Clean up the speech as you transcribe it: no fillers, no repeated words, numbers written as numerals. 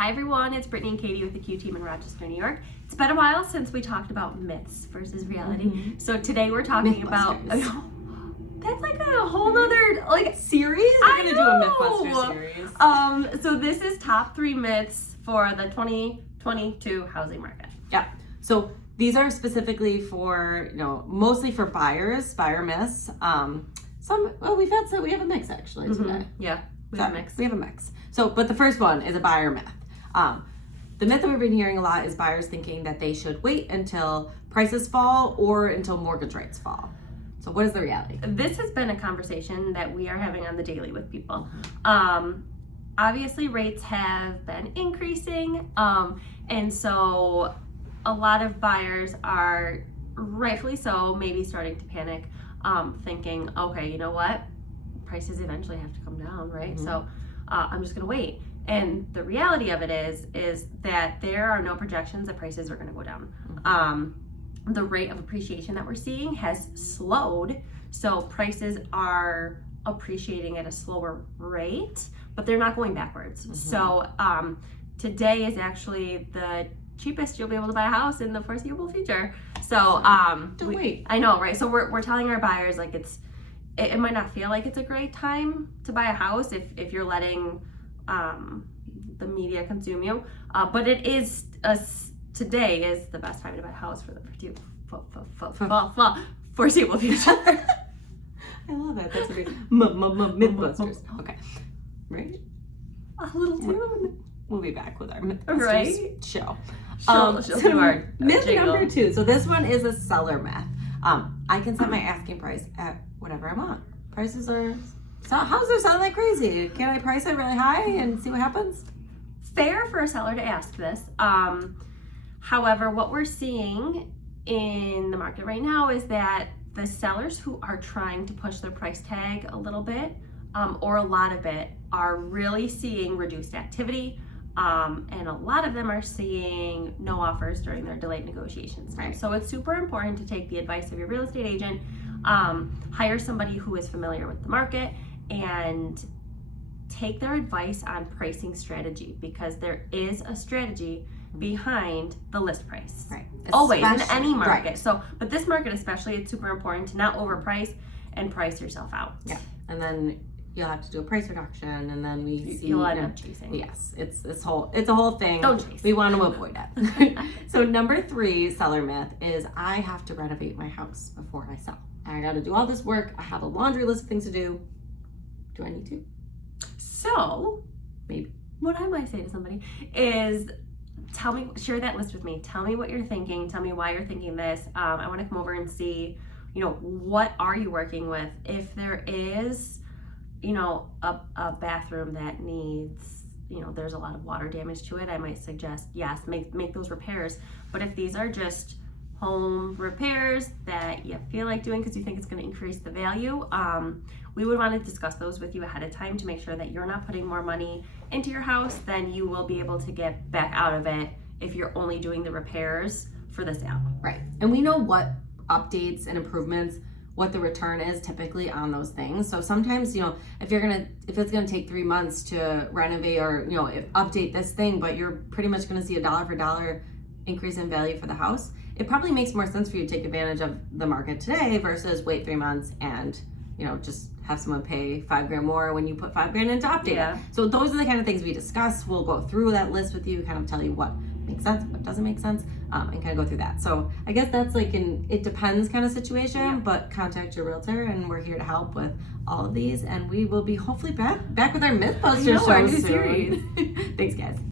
Hi everyone, it's Brittany and Katie with the Q team in Rochester, New York. It's been a while since we talked about myths versus reality. So today we're talking about that's like a whole nother series. We're gonna do a Mythbuster series. So this is top 3 myths for the 2022 housing market. Yeah. So these are specifically for, mostly for buyers, buyer myths. We have a mix actually today. Yeah, we have a mix. So, but the first one is a buyer myth. The myth that we've been hearing a lot is buyers thinking that they should wait until prices fall or until mortgage rates fall. So what is the reality? This has been a conversation that we are having on the daily with people. Obviously rates have been increasing, and so a lot of buyers are, rightfully so, maybe starting to panic, thinking, okay, you know what? Prices eventually have to come down, right? So I'm just gonna wait. And the reality of it is that there are no projections that prices are gonna go down. The rate of appreciation that we're seeing has slowed, so prices are appreciating at a slower rate, but they're not going backwards. So today is actually the cheapest you'll be able to buy a house in the foreseeable future. So don't wait. I know, right? So we're telling our buyers it might not feel like it's a great time to buy a house if you're letting the media consume you, but it is today is the best time to buy a house for the foreseeable future. I love that. That's a great Mythbusters. Okay, right? A little tune. We'll be back with our Mythbusters show. She'll do our myth jingle. number 2. So this one is a seller myth. I can set my asking price at whatever I want. Prices are houses are selling like crazy. Can I price it really high and see what happens? Fair for a seller to ask this. However, what we're seeing in the market right now is that the sellers who are trying to push their price tag a little bit or a lot of it are really seeing reduced activity, and a lot of them are seeing no offers during their delayed negotiations time. So it's super important to take the advice of your real estate agent, hire somebody who is familiar with the market, and take their advice on pricing strategy, because there is a strategy behind the list price. Right. Always in any market. Right. So, but this market especially, it's super important to not overprice and price yourself out. Yeah. And then you'll have to do a price reduction, and then you'll end up chasing. Yes, it's a whole thing. Don't chase. We want to avoid it. So number 3 seller myth is I have to renovate my house before I sell. I got to do all this work. I have a laundry list of things to do. Do I need to? So maybe what I might say to somebody is, share that list with me. Tell me what you're thinking. Tell me why you're thinking this. I want to come over and see, what are you working with? If there is, a bathroom that needs, there's a lot of water damage to it, I might suggest, yes, make those repairs. But if these are just home repairs that you feel like doing because you think it's going to increase the value, we would want to discuss those with you ahead of time to make sure that you're not putting more money into your house than you will be able to get back out of it if you're only doing the repairs for the sale. Right. And we know what updates and improvements, what the return is typically on those things. So sometimes, if it's gonna take 3 months to renovate or update this thing, but you're pretty much gonna see a dollar for dollar increase in value for the house, it probably makes more sense for you to take advantage of the market today versus wait 3 months and just have someone pay $5,000 more when you put $5,000 into update it. So those are the kind of things we discuss. We'll go through that list with you, kind of tell you what makes sense, what doesn't make sense, and kind of go through that. So I guess that's like it depends kind of situation, but contact your realtor, and we're here to help with all of these, and we will be hopefully back with our Mythbusters show soon. Series. Thanks, guys.